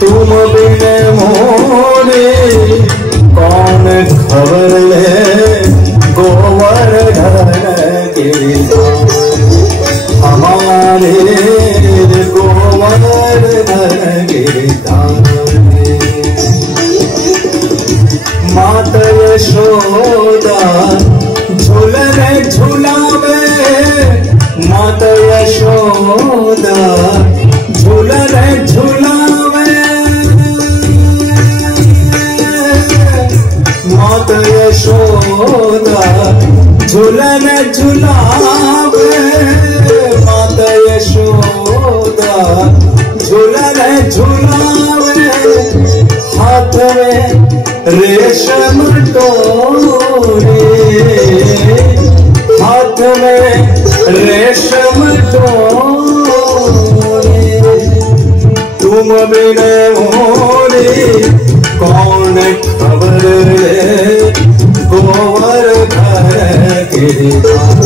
तुम बिन मोरे कौन खबर ले गोवर्धन गिरिधाम हमारे गोवर्धन गिरिधाम माता यशोदा झूलने झूलावे माता यशोदा झूलने झूलावे माता यशोदा झूलने झूलावे माता यशोदा झूलने झूलावे हाथ में रेशम डोरी हाथ में रेशम डोरी तुम बिन मोरी कौन खबर ले गोवर्धन गिरिधाम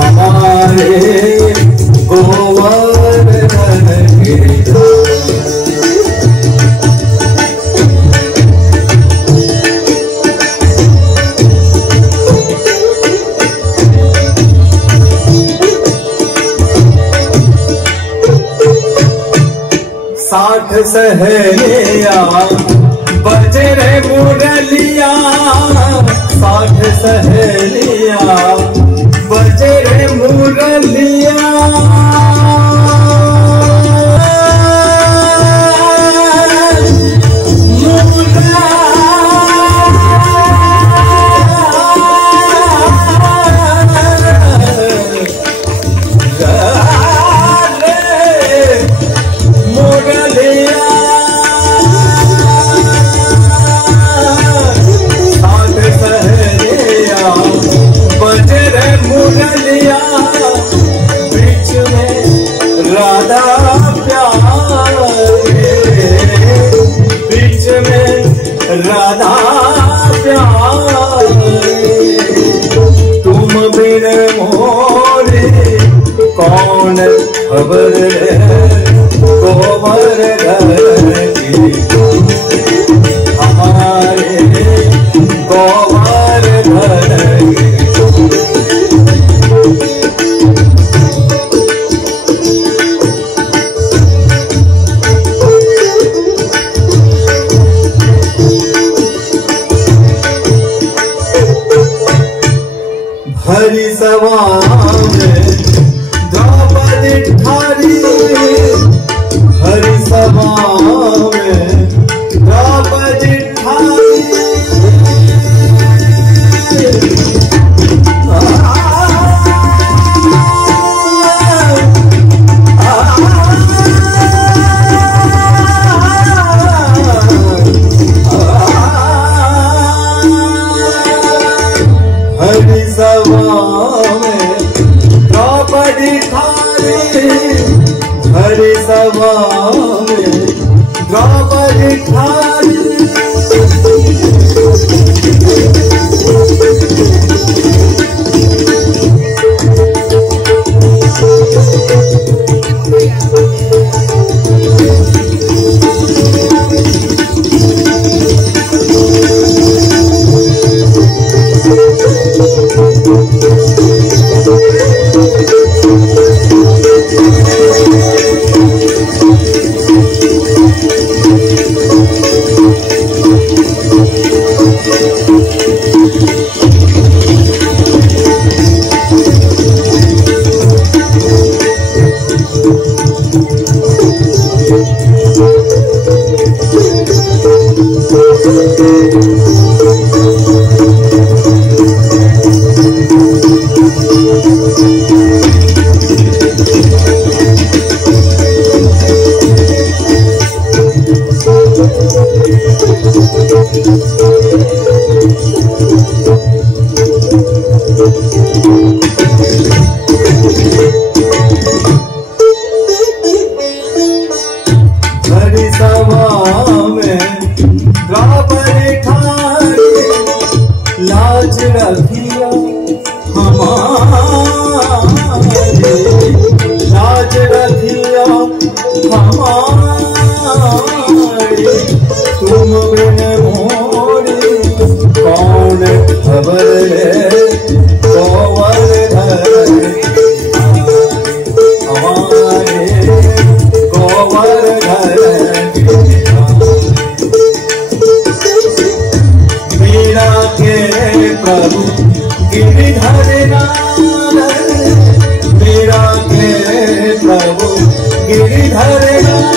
हमारे गोवर्धन गिरिधाम साठ सहेलिया बजे रे मुरलिया 60 सहेलिया बजे रे मुरलिया राधा प्यारे तुम बिन मोरे कौन खबर है गोवर्धन गिरिधाम हमारे गोवर्धन हरि सभा में द्रौपदी ठारी हरि सभा में द्रौपदी ठारी हरि सभा में द्रौपदी ठारी हरि सभा में द्रौपदी ठारी हमारी तुम बिन मोरी कौन खबर है गोवर्धन हमारे गोवर्धन मीरा के प्रभु गिरिधर नाथ मीरा के प्रभु गिरिधर नाथ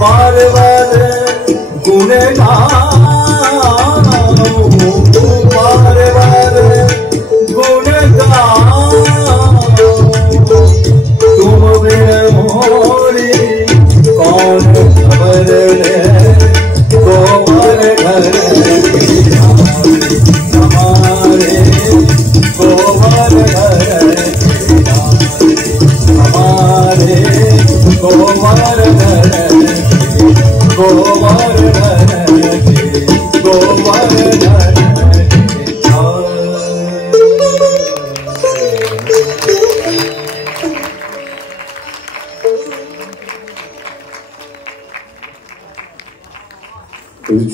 पार्वत गुण गाओ पार्वत गुण गाओ तुम बिन मोरी कौन खबर है गोवर्धन हमारे गोवर्धन हमारे गोवर्धन गोवर्धन गोवर्धन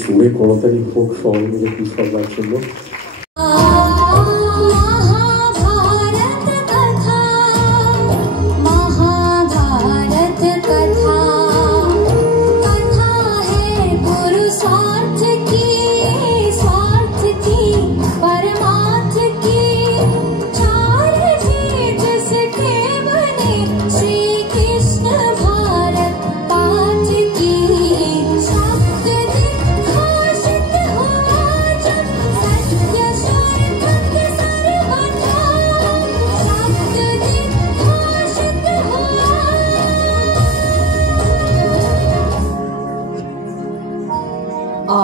জোরে করতালি হোক সবাই মিলে কি সবার জন্য।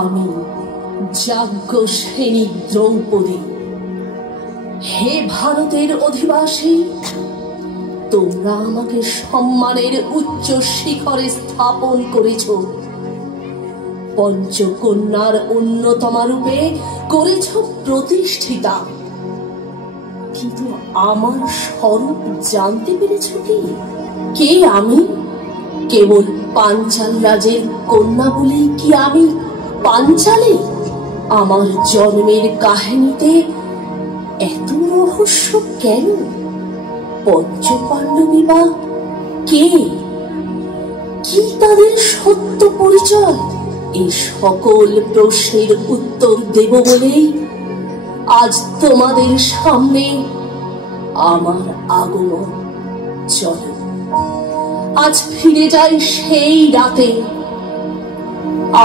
আমি যাজ্ঞসেনী দ্রৌপদী, হে ভারতের অধিবাসী, তোমরা আমাকে সম্মানের উচ্চ শিখরে স্থাপন করেছ, পঞ্চকন্যার অন্যতমা রূপে করেছ প্রতিষ্ঠিতা। কিন্তু আমার স্বরূপ জানতে পেরেছ কি? কে আমি? কেবল পাঞ্চাল রাজের কন্যা বলেই কি আমি পাঞ্চালী? আমার জন্মের কাহিনীতে এত রহস্য কেন? পঞ্চপাণ্ডবী বা কে? কি তাদের সত্য পরিচয়? এই সকল প্রশ্নের উত্তর দেব বলেই আজ তোমাদের সামনে আমার আগমন। চলো আজ ফিরে যাই সেই রাতে,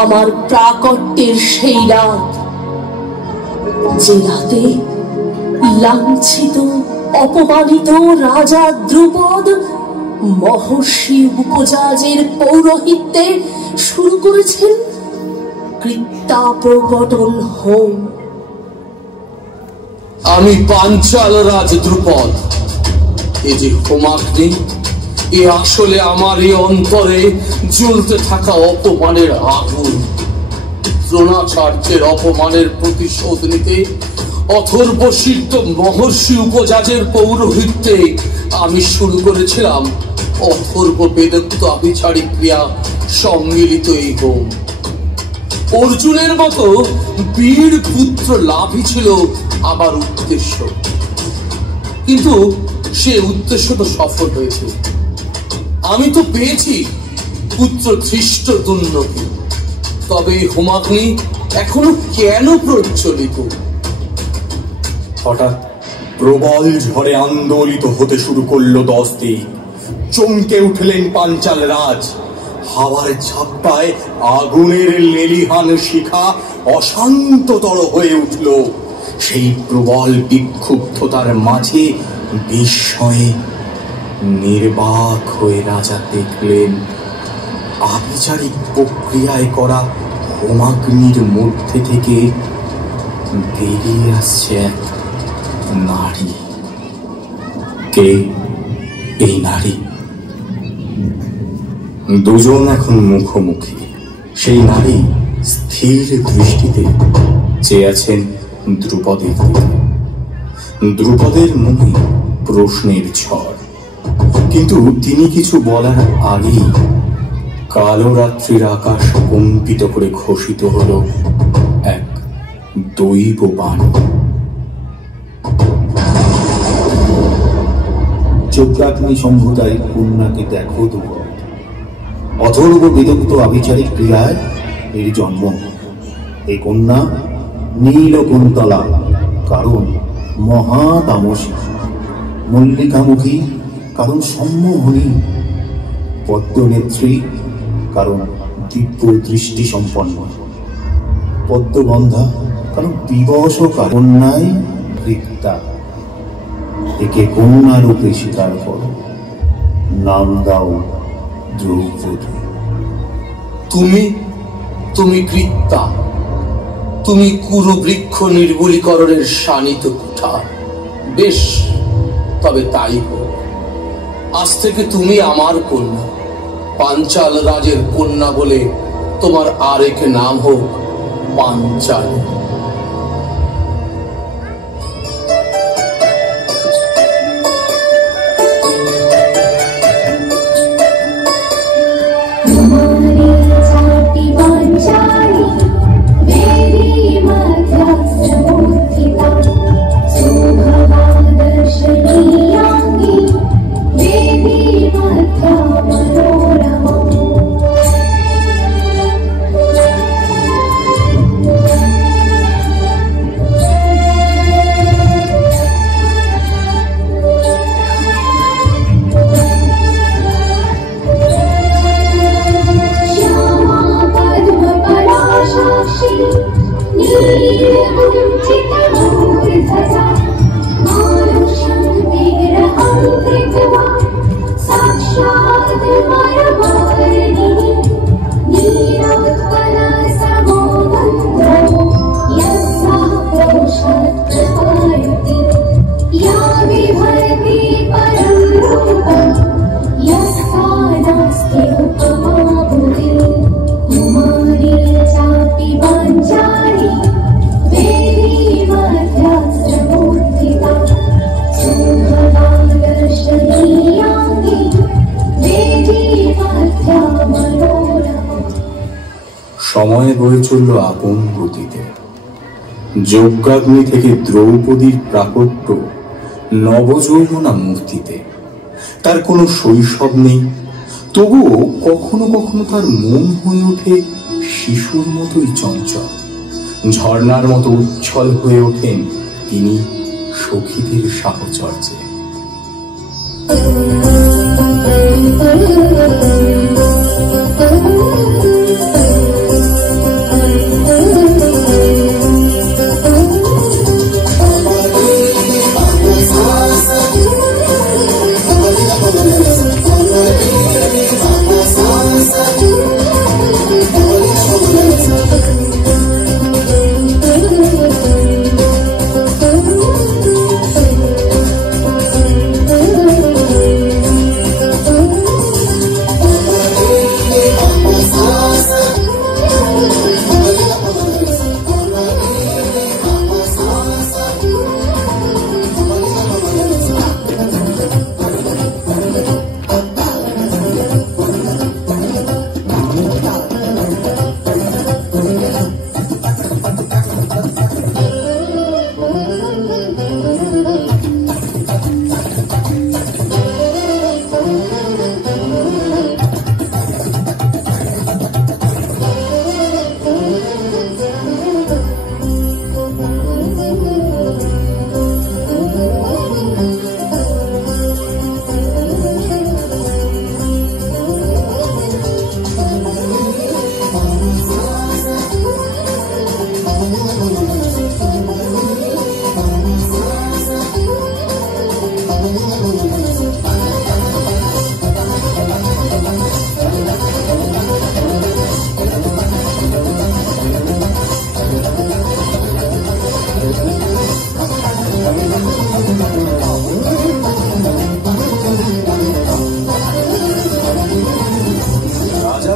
আমার প্রাকট্যের সেই রাত, যে রাতে লাঞ্ছিত অপমানিত রাজা দ্রুপদ মহর্ষি উপজাজের পৌরোহিত্যে শুরু করেছেন কৃত্যা প্রকটন হোম। আমি পাঞ্চাল রাজ দ্রুপদ। এ যে হোমাগ্নি, এ আসলে আমার এই অন্তরে জ্বলতে থাকা অপমানের আগুন। দ্রোণাচার্যের অপমানের প্রতিশোধ নিতে অথর্বসিদ্ধ মহর্ষি উপজাজের পৌরোহিত্যে আমি শুরু করেছিলাম অথর্ব বেদোক্ত আভিচারিক ক্রিয়া সম্মিলিত এই হোম। অর্জুনের মতো বীর পুত্র লাভই ছিল আমার উদ্দেশ্য, কিন্তু সে উদ্দেশ্য তো সফল হয়েছে। আমি তো পেয়েছি পুত্র ধৃষ্টদ্যুম্নকে। তবে হোমাগ্নি এখনো কেন প্রজ্বলিত? হঠাৎ প্রবল ঝড়ে আন্দোলিত হতে শুরু করলো 10 দিক। চমকে উঠলেন পাঞ্চাল রাজ। হাওয়ার ঝাপটায় আগুনের লেলিহান শিখা অশান্ততর হয়ে উঠল। সেই প্রবল বিক্ষুব্ধতার মাঝে বিস্ময়ে নির্বাক হয়ে রাজা দেখলেন আভিচারিক প্রক্রিয়ায় করা হোমাগ্নির মধ্যে থেকে বেরিয়ে আসছে এক নারী। কে এই নারী? দুজন এখন মুখোমুখি। সেই নারী স্থির দৃষ্টিতে চেয়ে আছেন দ্রুপদের দিকে। দ্রুপদের মনে প্রশ্নের ঝড়। কিন্তু তিনি কিছু বলার আগেই কালো রাত্রির আকাশ কম্পিত করে ঘোষিত হলো এক দৈব বাণী। যজ্ঞাগ্নি সম্ভূতায় কন্যাকে দেখো দুর্বল, অথর্ব বিদগ্ধ আবিচারিক ক্রিয়ায় এর জন্ম। এই কন্যা নীলকুন্তলা, কারণ মহাতামসী, মল্লিকামুখী, কারণ সম্মোহনী, পদ্মনেত্রী, কারণ দিব্য দৃষ্টি সম্পন্ন, পদ্মগন্ধা, কারণ দিবস কন্যায় রিক্তা। একে কন্যা রূপে স্বীকার করো, নাম দাও দ্রৌপদী। তুমি কৃত্যা, তুমি কুরু বৃক্ষ নির্মূলীকরণের শানিত কুঠার। বেশ, তবে তাই হোক। আজ থেকে তুমি আমার কন্যা, পাঞ্চাল রাজের কন্যা বলে তোমার আরেক নাম হোক পাঞ্চালী। সময় বয়ে চলল আপন গতিতে। যজ্ঞাগ্নি থেকে দ্রৌপদীর প্রাকট্য নবযৌবনা মূর্তিতে। তার কোনো শৈশব নেই, তবুও কখনো কখনো তার মন হয়ে ওঠে শিশুর মতোই চঞ্চল। ঝর্ণার মতো উচ্ছল হয়ে ওঠেন তিনি সখীদের সাহচর্যে।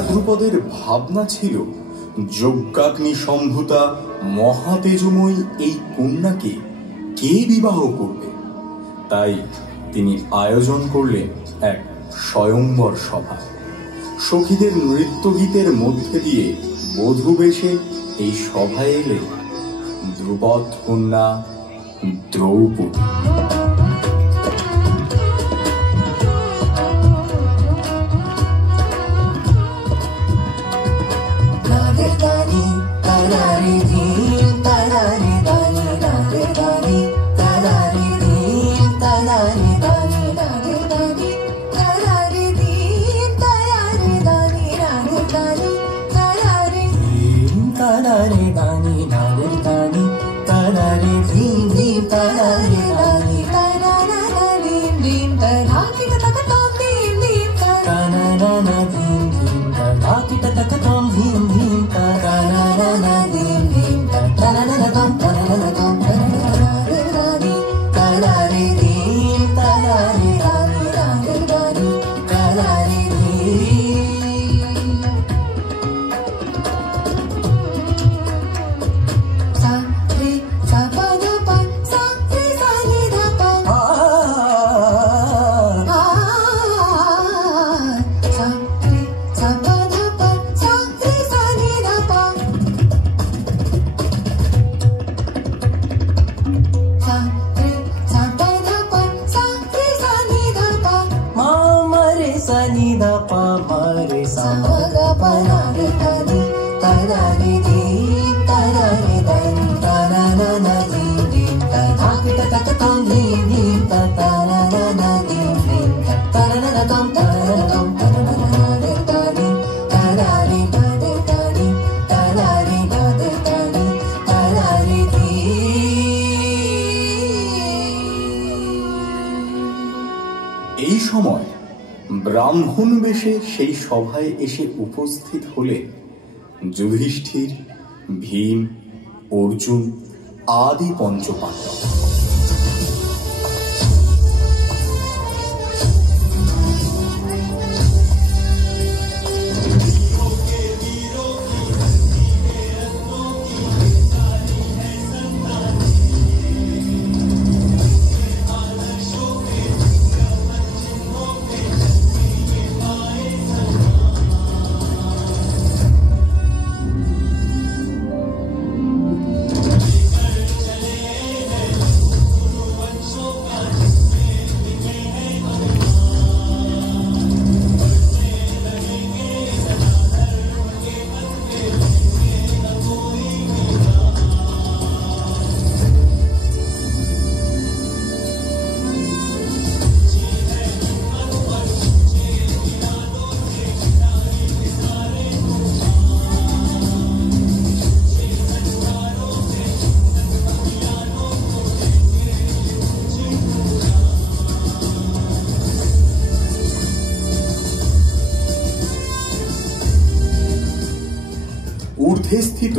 ধ্রুপদের ভাবনা ছিল যজ্ঞাগ্নি সম্ভূতা মহাতেজময়ী এই কন্যাকে কে বিবাহ করবে। তাই তিনি আয়োজন করলেন এক স্বয়ংবর সভা। সখীদের নৃত্যগীতের মধ্যে দিয়ে বধূ বেশে এই সভায় এলে ধ্রুপদ কন্যা দ্রৌপদী। এই সময় ব্রাহ্মণ বেশে সেই সভায় এসে উপস্থিত হলেন যুধিষ্ঠির, ভীম, অর্জুন আদি পঞ্চপাণ্ডব। ঊর্ধ্বে স্থিত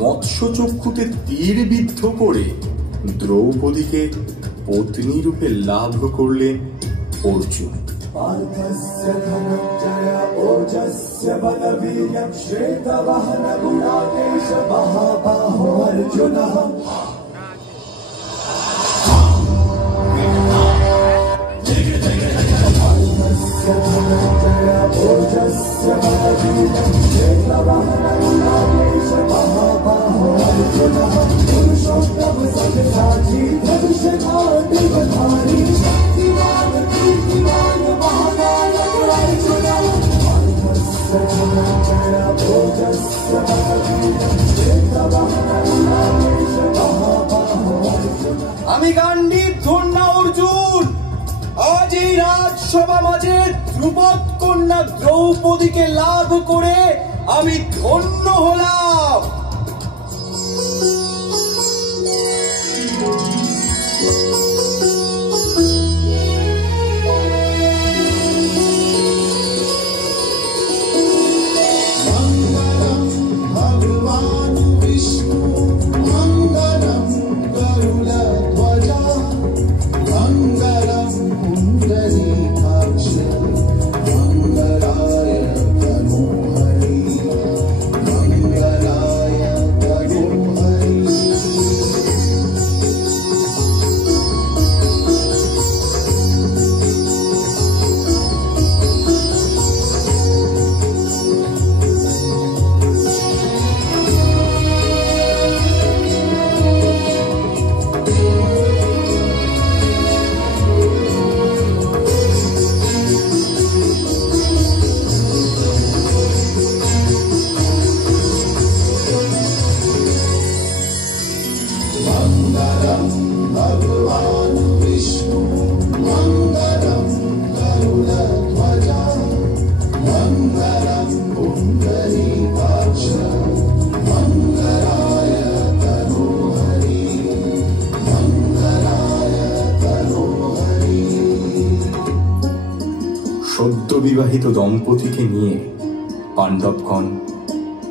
মৎস্যচক্ষুতে তীর বিদ্ধ করে দ্রৌপদীকে পত্নী রূপে লাভ করলেন অর্জুন। আমি গান্ডীব ধন্যা অর্জুন, আজ এই রাজসভা মাঝে ধ্রুপদ কন্যা দ্রৌপদীকে লাভ করে আমি ধন্য হলাম। मंगलाय সদ্য বিবাহিত দম্পতিকে নিয়ে পাণ্ডবগণ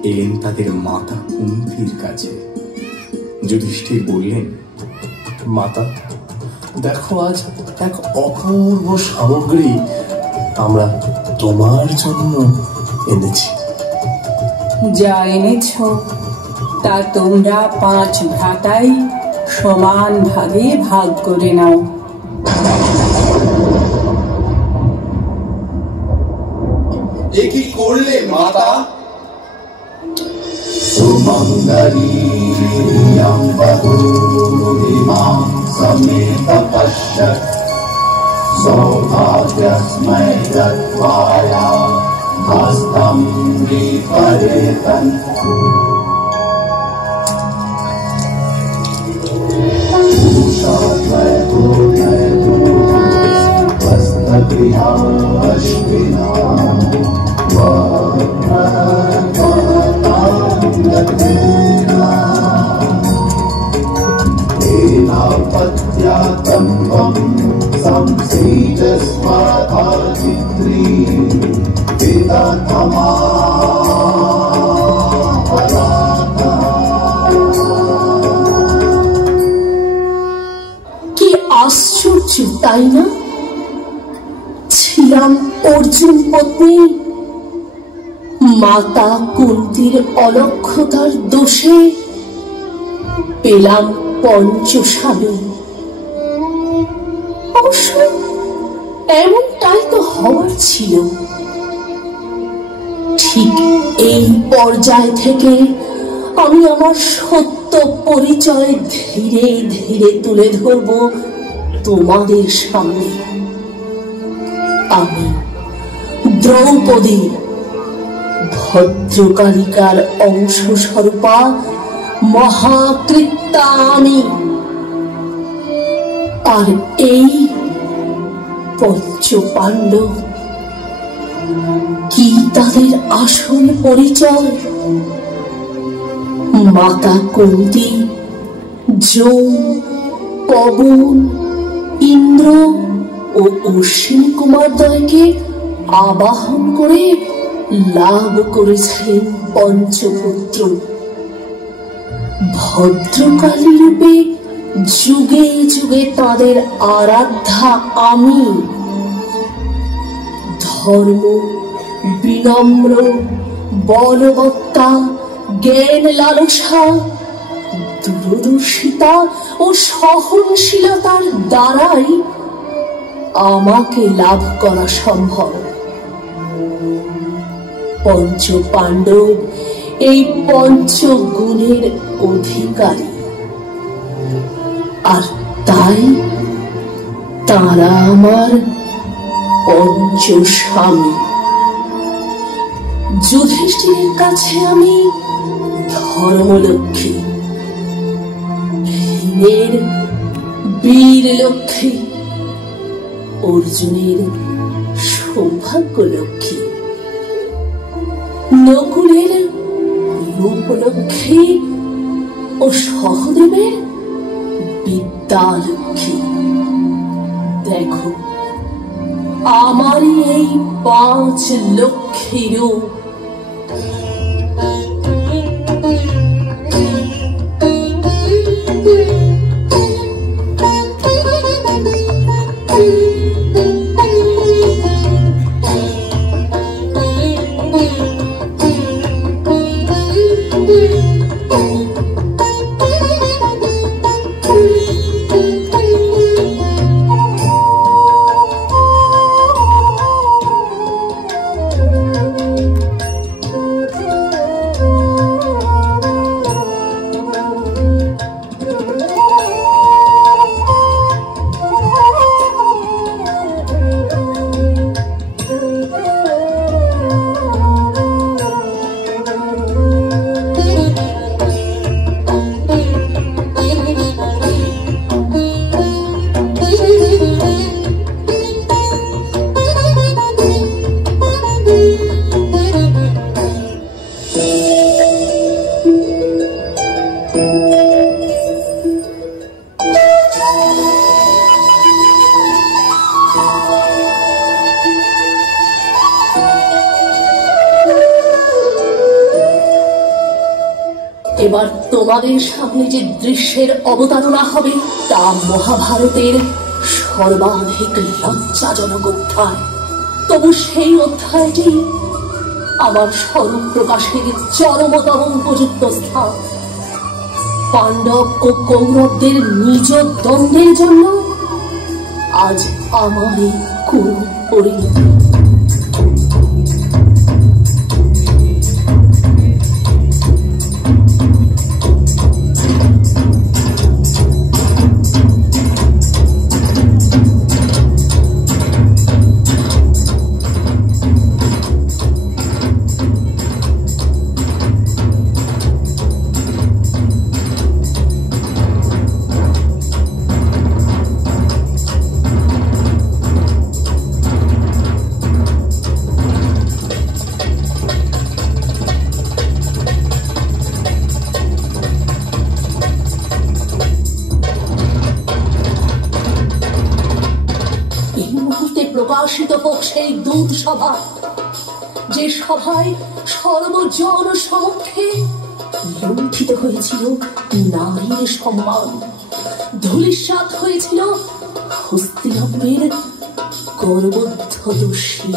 এলেন তাদের মাতা কুন্তির কাছে। যুধিষ্ঠির বললেন, মাতা, দেখো আজ এক অপূর্ব সামগ্রী আমরা তোমার জন্য এনেছি। যা এনেছ তা তোমরা 5 ভ্রাতাই সমান ভাগে ভাগ করে নাও। এ কি করলে মাতা? কি আশ্চর্য, তাই না? ছিলাম অর্জুন পত্নী, মাতা কুন্তির অলক্ষতার দোষে পেলাম পঞ্চস্বামী। অবশ্য এমনটাই তো হওয়ার ছিল। ঠিক এই পর্যায় থেকে আমি আমার সত্য পরিচয় ধীরে ধীরে তুলে ধরব তোমাদের সামনে। আমি দ্রৌপদী, ভদ্রকালিকার অংশ স্বরূপা মহাকৃত্যা আমি। আর এই পঞ্চপাণ্ডব, কি তাদের আসল পরিচয়? মাতা কুন্তি যম, পবন, ইন্দ্র ও অশ্বিনী কুমারদ্বয়কে আবাহন করে লাভ করেছিলেন পঞ্চপুত্র। ভদ্রকালী রূপে যুগে যুগে তাদের আরাধ্যা আমি। ধর্ম, বিনম্র, বলবত্তা, জ্ঞান লালসা, দূরদর্শিতা ও সহনশীলতার দ্বারাই আমাকে লাভ করা সম্ভব। পঞ্চ পাণ্ডব এই পঞ্চগুণের অধিকারী, আর তাই তারা আমার পঞ্চস্বামী। যুধিষ্ঠিরের কাছে আমি ধর্মলক্ষ্মী, ভীমের বীর লক্ষ্মী, অর্জুনের সৌভাগ্য লক্ষ্মী, নকুলের রূপলক্ষ্মী ও সহদেবের বিদ্যালক্ষ্মী। দেখো, আমারই এই 5 লক্ষ্মী রূপ। এবার তোমাদের সামনে যে দৃশ্যের অবতারণা হবে তা মহাভারতের সর্বাধিক লজ্জাজনক অধ্যায়। তবু সেই অধ্যায়টি আমার স্বরূপ প্রকাশের চরমতম উপযুক্ত স্থান। পাণ্ডব ও কৌরবদের নিজ দ্বন্দ্বের জন্য আজ আমার এই করুণ পরিণতি। প্রকাশিত হোক সেই দূত সভা, যে সভায় সর্বজন সমক্ষে লুণ্ঠিত হয়েছিল নারীর সম্মান, ধূলিসাৎ হয়েছিল হস্তিনাপুরের গর্বদ্ধ শির।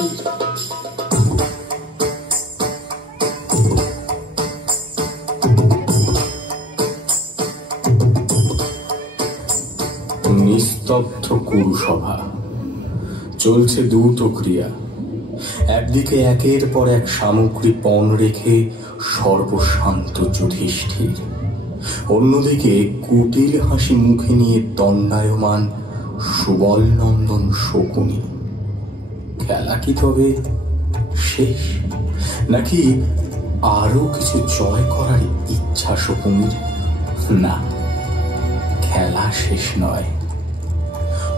নিস্তব্ধ কুরুসভা, চলছে দ্রুত ক্রিয়া। একদিকে একের পর এক সামগ্রী পণ রেখে সর্বশান্ত যুধিষ্ঠির, অন্যদিকে কুটিল হাসি মুখে নিয়ে দণ্ডায়মান সুবল নন্দন শকুনি। খেলা কি তবে শেষ, নাকি আরো কিছু জয় করার ইচ্ছা শকুনির? না, খেলা শেষ নয়।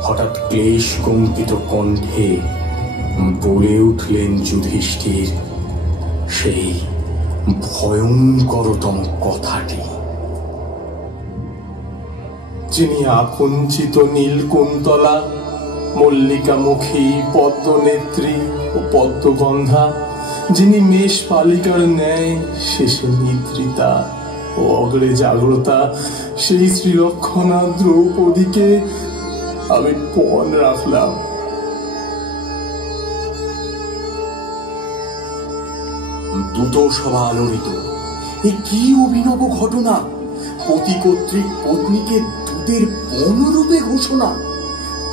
হঠাৎ ক্লেশ কম্পিত কণ্ঠে বলে উঠলেন যুধিষ্ঠির সেই ভয়ঙ্করতম কথাটি। যিনি আকুঞ্চিত নীলকুন্তলা, মল্লিকামুখী, পদ্মনেত্রী ও পদ্মগন্ধা, যিনি মেষ পালিকার ন্যায় শেষে নিদ্রিতা ও অগ্রে জাগ্রতা, সেই শ্রীলক্ষণা দ্রৌপদীকে আমি পণ রাখলাম। দ্রুত সভা আলোড়িত। এ কি অভিনব ঘটনা! পতি কর্তৃক পত্নীকে দূতের পণরূপে ঘোষণা।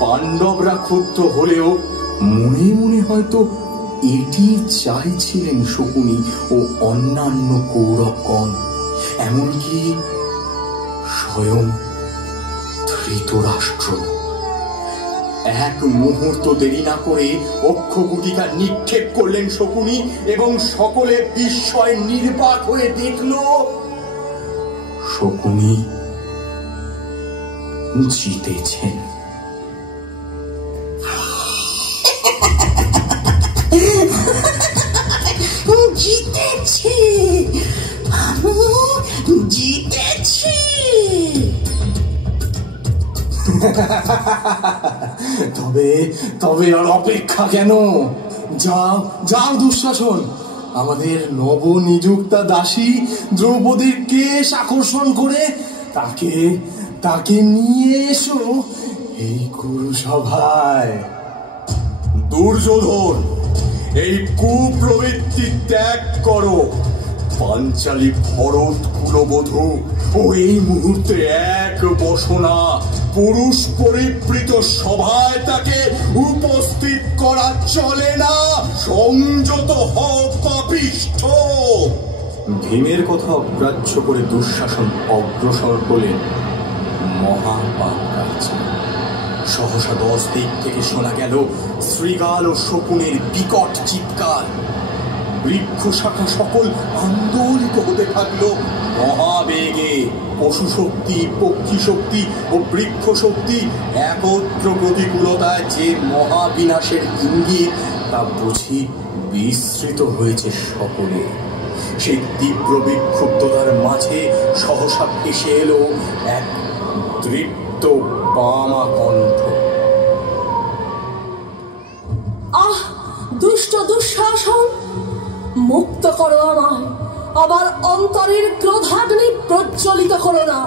পাণ্ডবরা ক্ষুব্ধ হলেও মনে মনে হয়তো এটি চাইছিলেন শকুনি ও অন্যান্য কৌরবগণ, এমনকি স্বয়ং ধৃতরাষ্ট্র। এক মুহূর্ত দেরি না করে অক্ষগুটিকা নিক্ষেপ করলেন শকুনি, এবং সকলে বিস্ময় নির্বাক হয়ে দেখল শকুনি জিতেছেন। জিতেছি, আমি জিতেছি। তবে তবে আর অপেক্ষা কেন? যাও যাও দুঃশাসন, আমাদের নবনিযুক্তা দাসী দ্রৌপদীর কেশ আকর্ষণ করে তাকে তাকে নিয়ে এসো এই কুরুসভায়। দুর্যোধন, এই কুপ্রবৃত্তি ত্যাগ করো। পাঞ্চালী ভরত কুলবধূ ও এই মুহূর্তে এক বসনা পুরুষ পরিবৃত সভায় তাকে উপস্থিত করা চলে না। সংযত হও পাপিষ্ঠ। ভীমের কথা অগ্রাহ্য করে দুঃশাসন অগ্রসর হলেন মহাপাপ কার্যে। সহসা 10 দিক থেকে শোনা গেল শ্রীগাল ও শকুনের বিকট চিৎকার। বৃক্ষ শাখা সকল আন্দোলিত হতে থাকলো মহাবেগে। পশু শক্তি, পক্ষী শক্তি ও বৃক্ষ শক্তি একত্র প্রতিকূলতায় যে মহাবিনাশের ইঙ্গিত, তা বুঝি বিস্মৃত হয়েছে সকলে। সেই তীব্র বিক্ষুব্ধতার মাঝে সহসা ভেসে এলো এক দৃপ্ত বামা কণ্ঠ। আহ, দুষ্ট দুঃশাসন, মুক্ত করো আমায়, আমার অন্তরের ক্রোধাগ্নি প্রজ্বলিত করো না।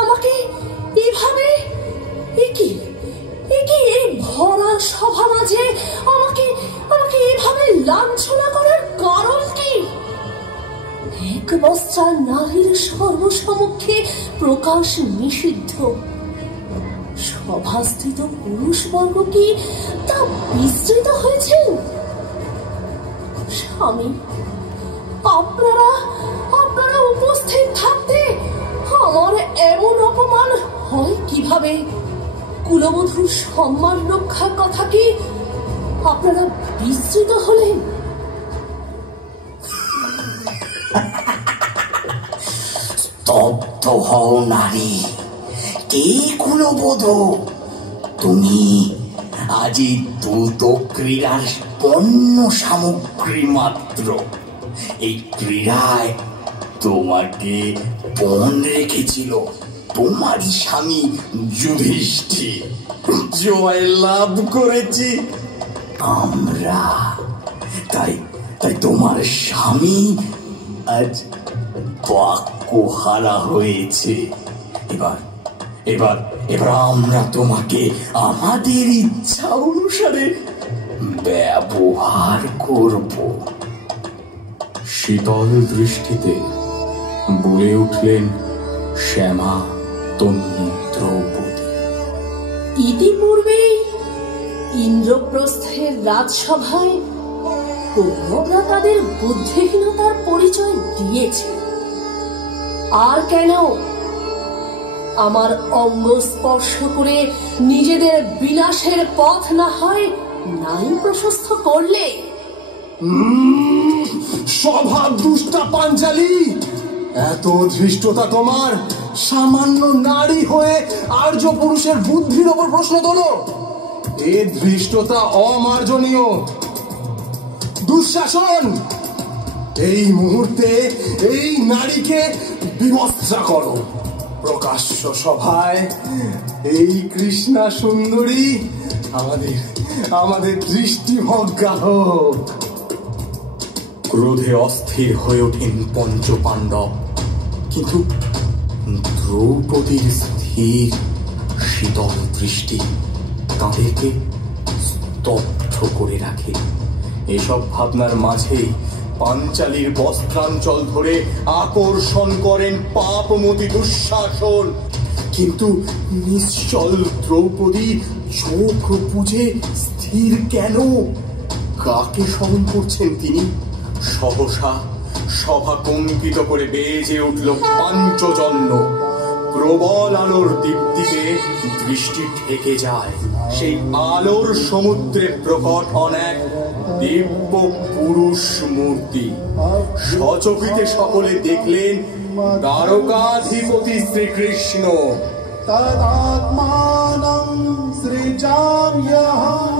আমাকে এভাবে এই ভরা সভা মাঝে আমাকে এভাবে লাঞ্ছনা করার কারণ কি? এক বস্ত্রা নারীর সর্বসমক্ষে প্রকাশ নিষিদ্ধ। সভাস্থিত পুরুষবর্গ কি তা বিস্তৃত হয়েছেন? স্বামী, আপনারা উপস্থিত থাকতে আমার এমন অপমান হয় কিভাবে? কুলবধূর সম্মান রক্ষার কথা কি আপনারা বিস্তৃত হলেন? স্তব্ধ হও নারী, কে কুলবধূ? তুমি আজি দ্রুত ক্রীড়ার পণ্য সামগ্রী মাত্র। এই ক্রীড়ায় তোমাকে পণ রেখেছিল তোমারই স্বামী যুধিষ্ঠির। জয় লাভ করেছি আমরা, তাই তোমার স্বামী আজ বাক্যহারা হয়েছে। এবার আমরা তোমাকে আমাদের ইচ্ছা অনুসারে ব্যবহার করব। শীতল দৃষ্টিতে বলে উঠলেন শ্যামা তন্বী দ্রৌপদী। ইতিপূর্বে ইন্দ্রপ্রস্থের রাজসভায় কৌরবরা তাদের বুদ্ধিহীনতার পরিচয় দিয়েছে। আর কেন আমার অঙ্গ স্পর্শ করে নিজেদের বিনাশের পথ না হয় নাই প্রশস্ত করলে? স্বভাব দুষ্টা পাঞ্চালী, এত ধৃষ্টতা তোমার! সামান্য নারী হয়ে আর্য পুরুষের বুদ্ধির ওপর প্রশ্ন তোলো। এ ধৃষ্টতা অমার্জনীয়। দুঃশাসন, এই মুহূর্তে এই নারীকে বিবস্ত্রা করো। প্রকাশ্য সভায় এই কৃষ্ণা সুন্দরী আমাদের দৃষ্টিভঙ্গা হোক। ক্রোধে অস্থির হয়ে ওঠেন পঞ্চপাণ্ডব, কিন্তু দ্রৌপদীর স্থির শীতল দৃষ্টি তাদেরকে স্তব্ধ করে রাখে। এসব ভাবনার মাঝেই পাঞ্চালীর বস্ত্রাঞ্চল ধরে আকর্ষণ করেন পাপমতি দুঃশাসন। কিন্তু নিশ্চল দ্রৌপদী চোখ বুঝে স্থির কেন? কাকে স্মরণ করছেন তিনি? সহসা সভা কম্পিত করে বেজে উঠল পাঞ্চজন্য। প্রবল আলোর দীপ্তিতে দৃষ্টি ঢেকে যায়। সেই আলোর সমুদ্রে প্রকট হন এক দিব্য পুরুষ মূর্তি। সচকিতে সকলে দেখলেন দ্বারকাধিপতি শ্রীকৃষ্ণ। তদাত্মানং সৃজাম্যহম।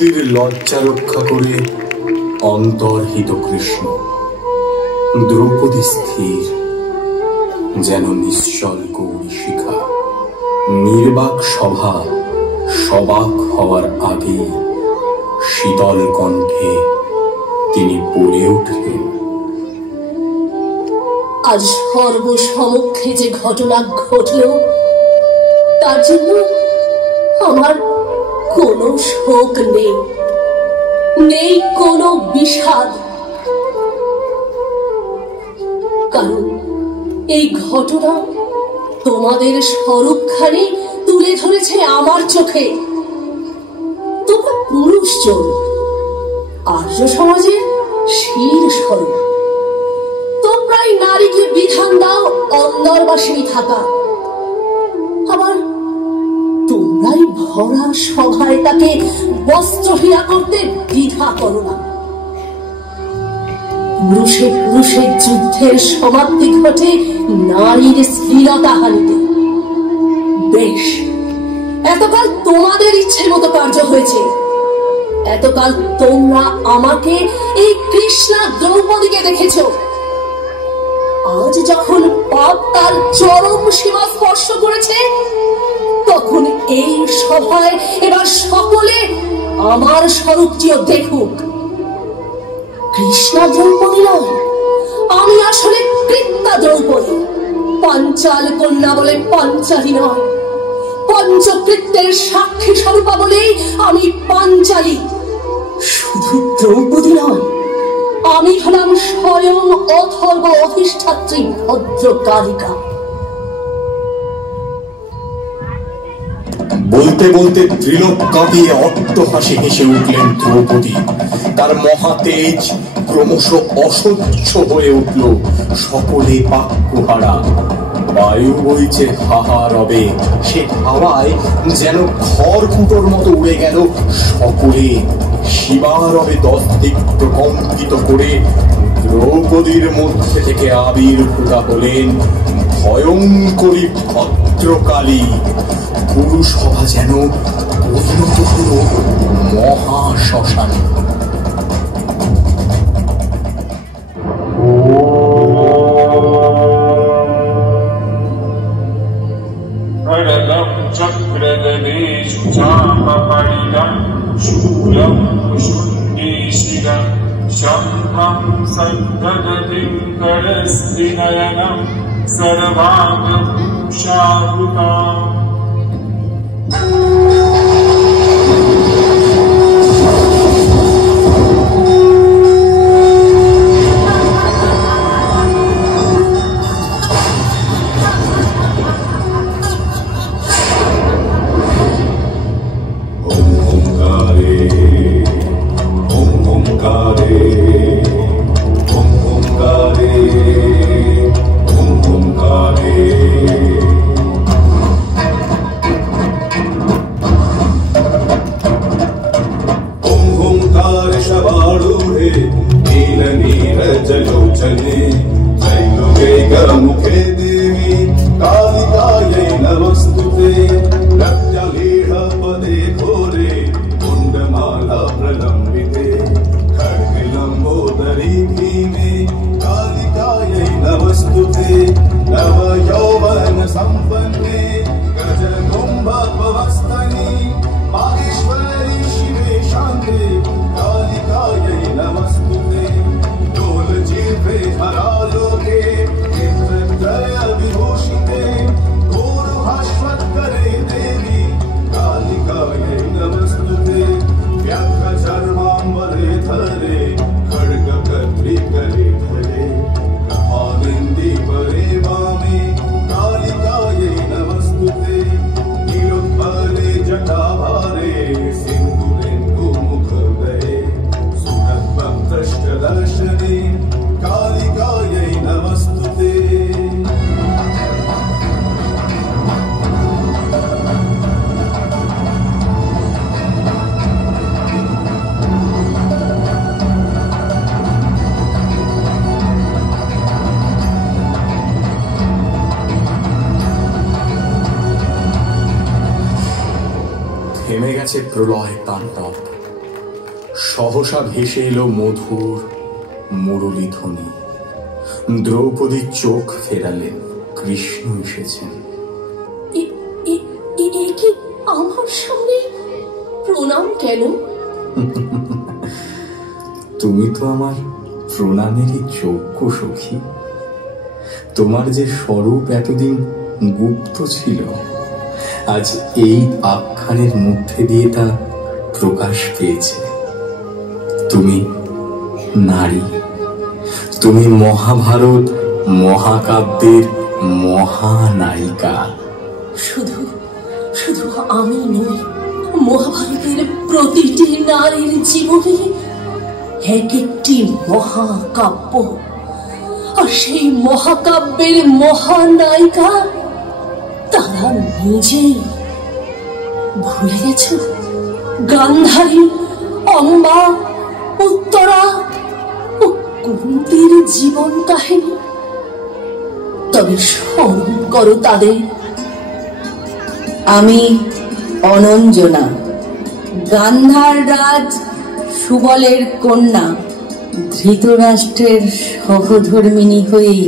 দ্রৌপদীর লজ্জা রক্ষা করে অন্তর্হিত কৃষ্ণ। দ্রৌপদী স্থির, যেন নিশ্চল গৌরী শিখা। নির্বাক সভা সবাক হওয়ার আগে শীতল কণ্ঠে তিনি বলে উঠলেন, আজ সর্বসমক্ষে যে ঘটনা ঘটল তার জন্য আমার কোনো শোক নেই, নেই কোনো বিষাদ। কারণ এই ঘটনা তোমাদের স্বরূপখানি তুলে ধরেছে আমার চোখে। তোমরা পুরুষজন, আর্য সমাজের শির স্বরূপ। তোমরাই নারীকে বিধান দাও অন্দরবাসী থাকা, আবার তোমরাই ভরা সভায় তাকে বস্ত্রহীনা করতে দ্বিধা করো না। পুরুষে পুরুষের যুদ্ধের সমাপ্তি ঘটে নারীর স্থিরতা হানিতে। বেশ, এতকাল তোমাদের ইচ্ছে মতো কার্য হয়েছে। এতকাল তোমরা আমাকে এই কৃষ্ণা দ্রৌপদীকে দেখেছ। আজ যখন পাপ তার চরম সীমা স্পর্শ করেছে, তখন এই সভায় এবার সকলে আমার স্বরূপটিও দেখুক। কৃষ্ণা দ্রৌপদী নয়, আমি আসলে কৃত্যা দ্রৌপদী। পাঞ্চাল কন্যা বলে পাঞ্চালী নয়, পঞ্চকৃত্যের সাক্ষী স্বরূপা বলেই আমি পাঞ্চালী। শুধু দ্রৌপদী নয়, আমি হলাম স্বয়ং অথর্ব অধিষ্ঠাত্রী ভদ্রকালিকা। বলতে বলতে ত্রিলোক কাঁপিয়ে অট্টহাসি হেসে উঠলেন দ্রৌপদী। তার মহাতেজ ক্রমশ অসহ্য হয়ে উঠল। সকলে বাক্যহারা। বায়ু বইছে হাহা রবে, সে হাওয়ায় যেন খড়কুটোর মতো উড়ে গেল সকলে। শিবারবে 10 দিক প্রকম্পিত করে দ্রৌপদীর মধ্যে থেকে আবির্ভূতা হলেন ভয়ঙ্করী ভদ্রকালী। পুরুষসভা যেন পরিণত হল মহাশ্মশানে। থেমে গেছে প্রলয় তাণ্ডব। সহসা ভেসে এলো মধুর মুরলী ধ্বনি। দ্রৌপদীর চোখ ফেরালেন, কৃষ্ণ এসেছেন। আমার সামনে প্রণাম কেন? তুমি তো আমার প্রণামেরই যোগ্য সখী। তোমার যে স্বরূপ এতদিন গুপ্ত ছিল, আজ এই আখ্যানের মধ্যে দিয়ে তা প্রকাশ পেয়েছে। তুমি নারী, তুমি মহাভারত মহাকাব্যের মহানায়িকা। শুধু শুধু আমি নই, মহাভারতের প্রতিটি নারীর জীবনে এক একটি মহাকাব্য, আর সেই মহাকাব্যের মহানায়িকা তারা নিজেই। ভুলে গেছ গান্ধারী, অম্বা, উত্তরা ও কুন্তির জীবন কাহিনী? তবে স্মরণ করো তাদের। আমি অনঞ্জনা, গান্ধার রাজ সুবলের কন্যা, ধৃতরাষ্ট্রের সহধর্মিণী হয়ে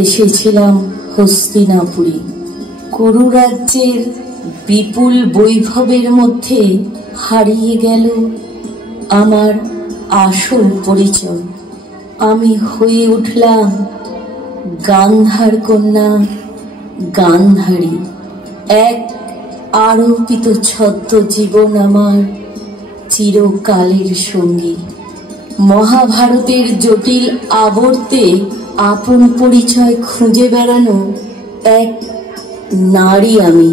এসেছিলাম হস্তিনাপুরী। কুরু রাজ্যের বিপুল বৈভবের মধ্যে হারিয়ে গেল আমার আসল পরিচয়। আমি হয়ে উঠলাম গান্ধার কন্যা গান্ধারী। এক আরোপিত ছদ্ম জীবন আমার চিরকালের সঙ্গী। মহাভারতের জটিল আবর্তে আপন পরিচয় খুঁজে বেড়ানো এক নারী আমি।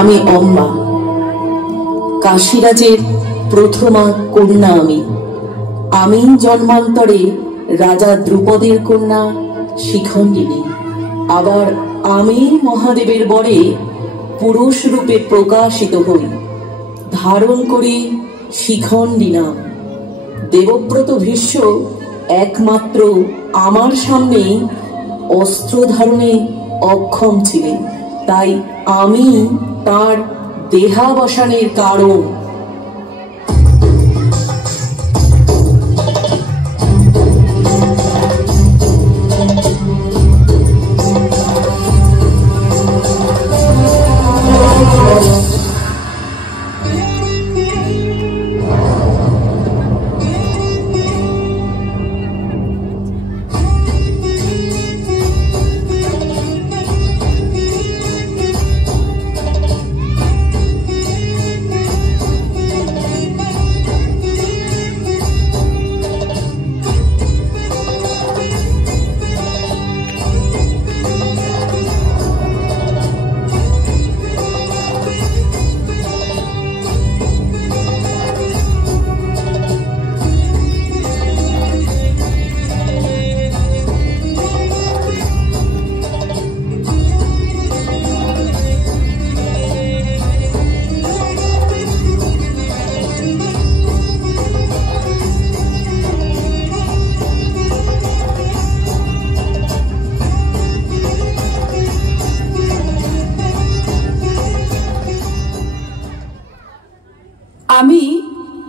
আমি অম্বা, কাশীরাজের প্রথমা কন্যা। আমি জন্মান্তরে রাজা দ্রুপদের কন্যা শিখণ্ডিনী। আবার আমি মহাদেবের বরে পুরুষ রূপে প্রকাশিত হই, ধারণ করি শিখণ্ডী নাম। দেবব্রত ভীষ্ম একমাত্র আমার সামনে অস্ত্র ধারণে অক্ষম ছিলেন, তাই আমি তার দেহাবসানের কারণ। আমি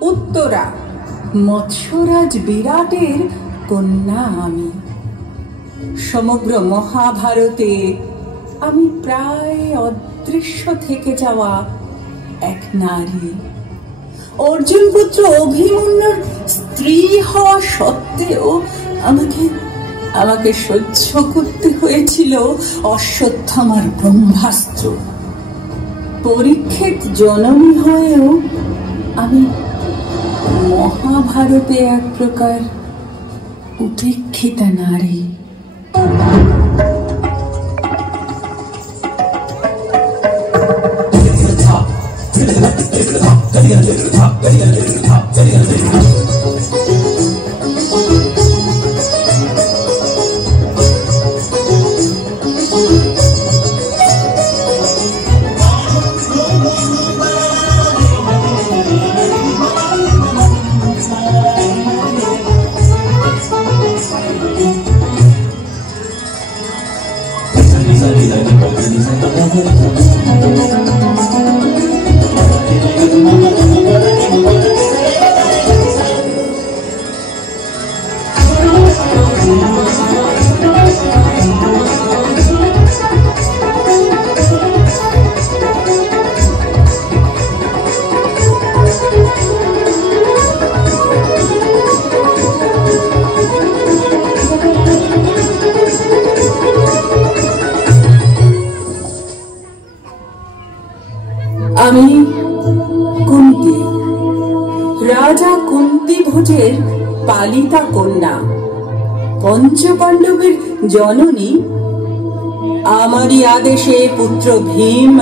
উত্তরা, মৎস্যরাজ বিরাটের কন্যা আমি। সমগ্র মহাভারতে আমি প্রায় অদৃশ্য থেকে যাওয়া এক নারী। অর্জুন পুত্র অভিমন্যুর স্ত্রী হওয়া সত্ত্বেও আমাকে সহ্য করতে হয়েছিল অশ্বত্থামার ব্রহ্মাস্ত্র। পরীক্ষিত জননী হয়েও আমি মহাভারতে এক প্রকার উপেক্ষিতা নারী। আমি কুন্তি, রাজা কুন্তি ভোজের পালিতা কন্যা, পঞ্চপাণ্ডবের জননী। আমারই আদেশে পুত্র ভীম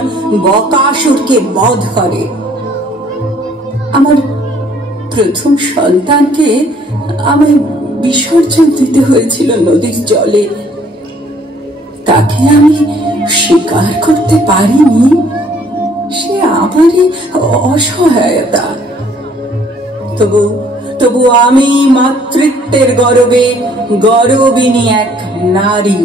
বকাসুরকে বধ করে। আমার প্রথম সন্তানকে আমায় বিসর্জন দিতে হয়েছিল নদীর জলে। তাকে আমি স্বীকার করতে পারিনি, সে আমারই অসহায়তা। তবু আমি মাতৃত্বের গর্বে গর্বিনী এক নারী।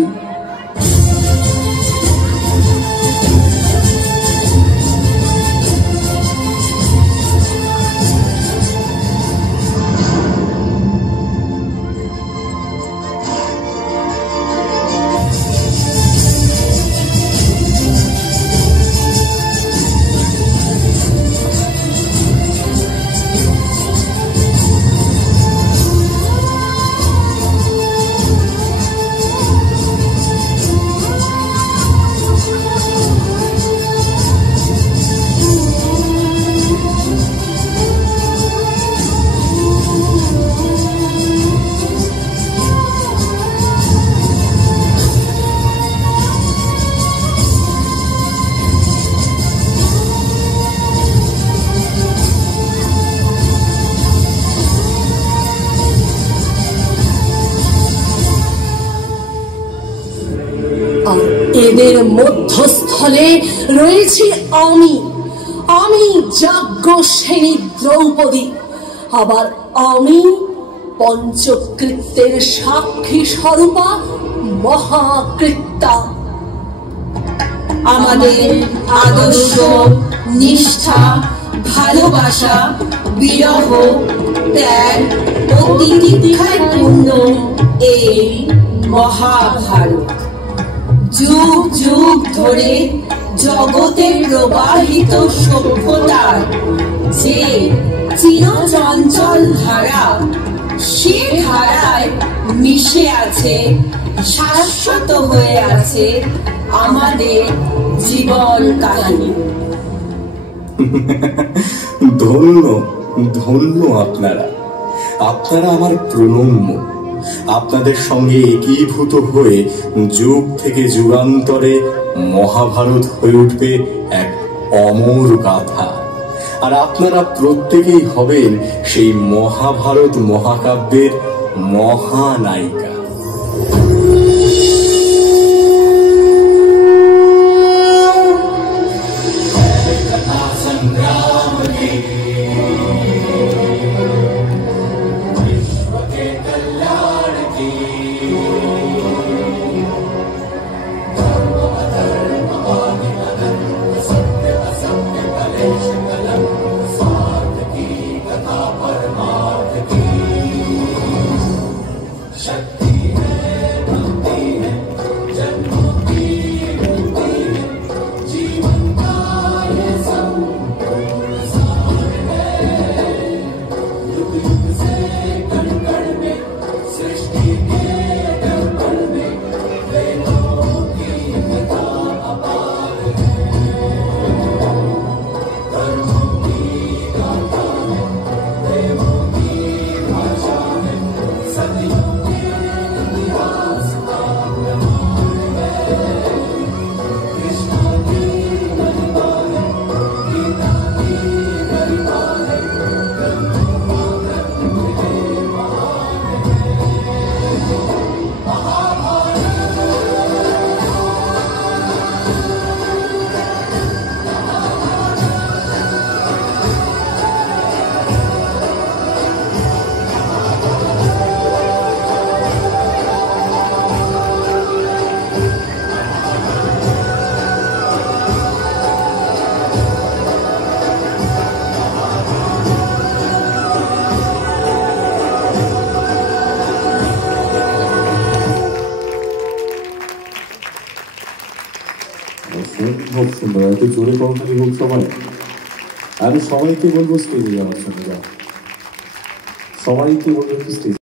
এদের মধ্যস্থলে রয়েছে আমি যাজ্ঞসেনী দ্রৌপদী। আবার আমি পঞ্চকৃত্যের সাক্ষী স্বরূপা মহাকৃত্যা। আমাদের আদর্শ, নিষ্ঠা, ভালোবাসা, বিরহ, ত্যাগ ও তিতিক্ষায় পূর্ণ এই মহাভারত যুগ যুগ ধরে জগতে প্রবাহিত সভ্যতার যে চিরচঞ্চল ধারা, সে ধারায় মিশে আছে, শাশ্বত হয়ে আছে আমাদের জীবন কাহিনী। ধন্য ধন্য আপনারা আমার প্রণম্য। আপনাদের সঙ্গে একীভূত হয়ে যুগ থেকে যুগান্তরে মহাভারত হয়ে উঠবে এক অমর গাথা। আর আপনারা প্রত্যেকেই হবেন সেই মহাভারত মহাকাব্যের মহানায়িকা। कथा অসম্ভব সুন্দর, এত জোরে করতালি হোক সবাই। আমি সবাইকে বলবো স্টেজে যাওয়ার জন্য, সবাইকে বলবো স্টেজে।